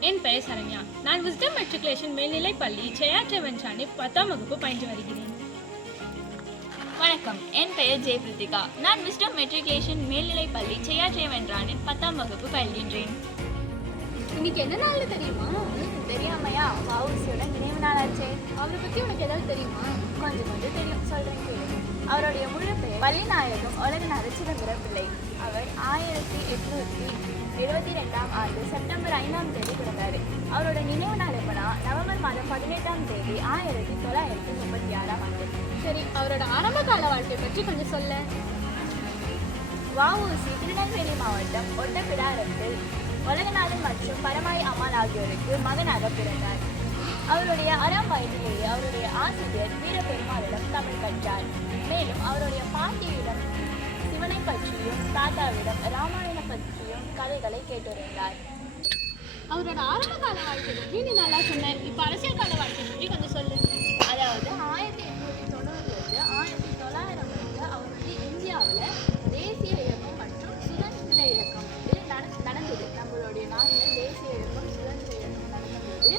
என் பெயர் சரண்யா. நான் wisdom matriculation மேல்நிலைப் பள்ளி செயற்ற பத்தாம் வகுப்பு பயின்று வருகிறேன். வணக்கம். என் பெயர் ஜெய நான் விஸ்டம் மெட்ரிகுலேஷன் மேல்நிலைப் பள்ளி செய்யாற்றிய வென்றானின் பத்தாம் வகுப்பு பயில்கின்றேன். இன்னைக்கு என்ன நாள் தெரியுமா? தெரியாமையா? வவுசியோட நினைவு நாளாச்சே. அவரை பற்றி உனக்கு ஏதாவது தெரியுமா? கொஞ்சம் கொஞ்சம் தெரியும். சொல்றேன் கேளு. அவருடைய முழு பெயர் வள்ளிநாயகம் உலக சிதம்பர பிள்ளை அவர் ஆயிரத்தி எட்நூத்தி எழுபத்தி ரெண்டாம் ஆண்டு செப்டம்பர் ஐந்தாம் தேதி பிறந்தார். அவரோட நினைவு நாள் எப்படா நவம்பர் மாதம் பதினெட்டாம் தேதி ஆயிரத்தி தொள்ளாயிரத்தி முப்பத்தி ஆறாம் ஆண்டு. சரி அவரோட ஆரம்ப கால வாழ்க்கை பற்றி கொஞ்சம் சொல்ல. வஉசி திருநெல்வேலி மாவட்டம் ஒட்டப்பிடாரத்தில் உலகநாதன் மற்றும் பரமாய் அம்மாள் ஆகியோருக்கு மகனாக பிறந்தார். அவருடைய அறாம் வயதிலேயே அவருடைய ஆசிரியர் வீரபெருமாளிடம் தமிழ் கற்றார். மேலும் அவருடைய பாட்டியிடம் சிவனை பற்றியும் தாத்தாவிடம் ராமாயணம் பற்றியும் கதைகளை கேட்டிருந்தார். அவரோட ஆரம்ப கால வாழ்க்கை பற்றி நீ நல்லா சொன்ன. இப்போ அரசியல் கால வாழ்க்கை பற்றி கொஞ்சம் சொல்லு. அதாவது ஆயிரத்தி எட்நூத்தி தொண்ணூறுலேருந்து ஆயிரத்தி தொள்ளாயிரம் வரைக்கும் அவர் வந்து இந்தியாவில் தேசிய இயக்கம் மற்றும் சுதந்திர இயக்கம் வந்து நட நடந்தது. நம்மளுடைய நாட்டில் தேசிய இயக்கம் சுதந்திர இயக்கம் நடந்தபோது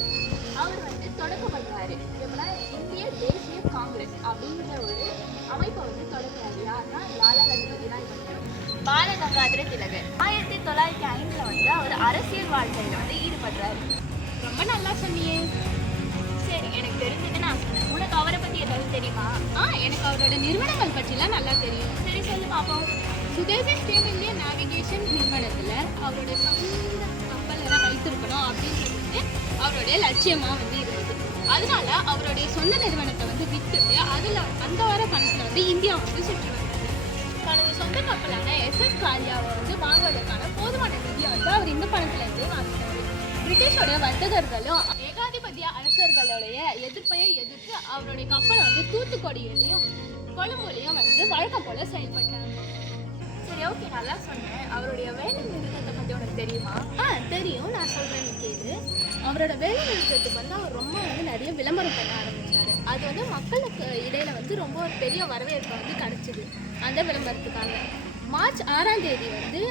அவர் வந்து தொடக்கம் பண்ணுறாரு எப்படின்னா இந்திய தேசிய காங்கிரஸ் அப்படின்ற ஒரு அமைப்பை வந்து தொடங்குறாரு யாருன்னா பாலகங்காதர திலகர். ஆயிரத்தி தொள்ளாயிரத்தி ஐந்தில் வந்து அவர் அரசியல் வாழ்க்கையில் வந்து ஈடுபடுறாரு. ரொம்ப நல்லா சொன்னியே. சரி எனக்கு தெரிஞ்சது நான் சொன்னேன் உனக்கு அவரை பற்றி ஏதாவது தெரியுமா? ஆ எனக்கு அவரோட நிறுவனங்கள் பற்றிலாம் நல்லா தெரியும். சரி சொல்லு பாப்போம். சுதேசி ஸ்டீம் இந்திய நேவிகேஷன் நிறுவனத்தில் அவருடைய சொந்த கப்பலரை வைத்திருக்கணும் அப்படின்னு சொல்லிட்டு அவருடைய லட்சியமாக வந்து இருந்தது. அதனால அவருடைய சொந்த நிறுவனத்தை வந்து விற்றுட்டு அதில் அந்த வர பணத்தில் வந்து இந்தியா வந்து சுற்றி வந்தது. தனது சொந்த கப்பலை காரியாவை வந்து வாங்குவதற்கான போதுமான நிதியை வந்து அவர் இந்த பணத்திலேருந்தே வாங்கினார் பிரிட்டிஷோட வர்த்தகர்களும் ஏகாதிபத்திய அரசர்களுடைய எதிர்ப்பையும் எதிர்த்து அவருடைய கப்பலை வந்து தூத்துக்குடியிலையும் கொழும்புலையும் வந்து வழக்கம் போல செயல்பட்டாங்க சரி ஓகே நல்லா சொன்னேன். அவருடைய வேலை நிறுத்தத்தை பற்றி உனக்கு தெரியுமா? ஆ தெரியும். நான் சொல்கிறேன் கேளு. அவரோட வேலை நிறுத்தத்துக்கு வந்து அவர் ரொம்ப வந்து நிறைய விளம்பரம் பண்ண ஆரம்பிச்சாரு. அது வந்து மக்களுக்கு இடையில வந்து ரொம்ப ஒரு பெரிய வரவேற்பு வந்து கிடைச்சிது. அந்த விளம்பரத்துக்காக. மார்ச் ஆறாம் தேதி வந்து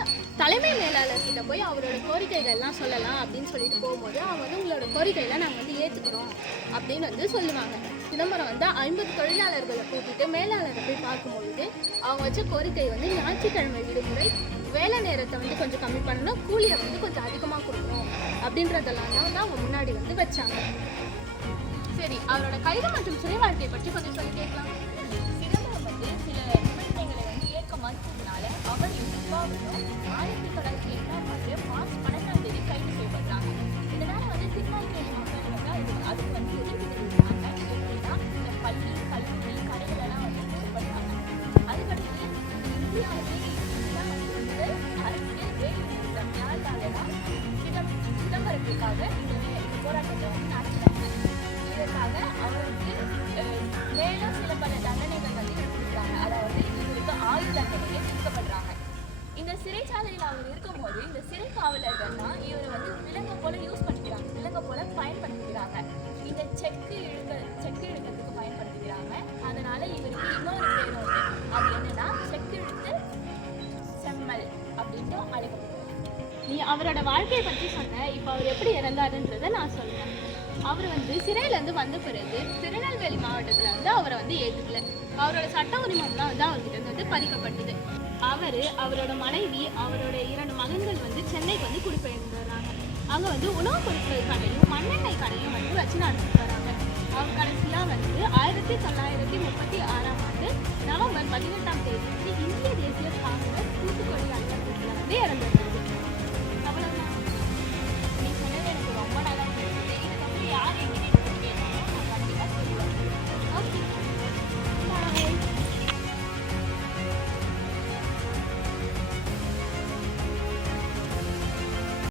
தலைமை மேலாளர் கிட்ட போய் அவரோட கோரிக்கைகள்லாம் சொல்லலாம் அப்படின்னு சொல்லிட்டு போகும்போது அவங்க வந்து உங்களோட கோரிக்கையெல்லாம் நாங்கள் வந்து ஏற்றுக்கிறோம் அப்படின்னு வந்து சொல்லுவாங்க. சிதம்பரம் வந்து ஐம்பது தொழிலாளர்களை கூட்டிட்டு மேலாளரை போய் பார்க்கும்பொழுது அவங்க வச்ச கோரிக்கை வந்து ஞாயிற்றுக்கிழமை விடுமுறை வேலை நேரத்தை வந்து கொஞ்சம் கம்மி பண்ணணும் கூலியை வந்து கொஞ்சம் அதிகமாக கொடுக்கணும் அப்படின்றதெல்லாம் தான் வந்து அவங்க முன்னாடி வந்து வச்சாங்க. சரி அவரோட கைது மற்றும் சிறை வாழ்க்கையை பற்றி கொஞ்சம் சொல்லி கேட்கலாம். Yeah. போது இந்த சிறை காவலர்கள்லாம் இவரை வந்து விலங்கு போல யூஸ் பண்ணிக்கிறாங்க. விலங்கு போல பயன்படுத்திக்கிறாங்க. இந்த செக்கு இழுக்க செக்கு இழுக்கிறதுக்கு பயன்படுத்திக்கிறாங்க. அதனால இவருக்கு இன்னொரு பேர் உண்டு. அது என்னன்னா செக்கு இழுத்து செம்மல் அப்படின்ட்டு அழைக்கப்படுது நீ அவரோட வாழ்க்கையை பற்றி சொன்ன இப்போ அவர் எப்படி இறந்தாருன்றதை நான் சொல்றேன். அவர் வந்து சிறையிலேருந்து வந்த பிறகு திருநெல்வேலி மாவட்டத்தில் வந்து அவரை வந்து ஏற்றுக்கல அவரோட சட்ட உரிமம்லாம் வந்து அவர்கிட்ட இருந்து வந்து பறிக்கப்பட்டது அவர் அவரோட மனைவி அவரோட இரண்டு மகன்கள் வந்து சென்னைக்கு வந்து குடிபெயர்ந்துறாங்க அங்கே வந்து உணவுப் பொருட்கள் கடையும் மண்ணெண்ணெய் கடையும் வந்து வச்சு நடந்துட்டு வராங்க அவர் கடைசியாக வந்து ஆயிரத்தி தொள்ளாயிரத்தி முப்பத்தி ஆறாம் ஆண்டு நவம்பர் பதினெட்டாம் தேதி வந்து இந்திய தேசிய காங்கிரஸ் தூத்துக்குடி அலுவலகத்தில் வந்து இறந்துருந்தாங்க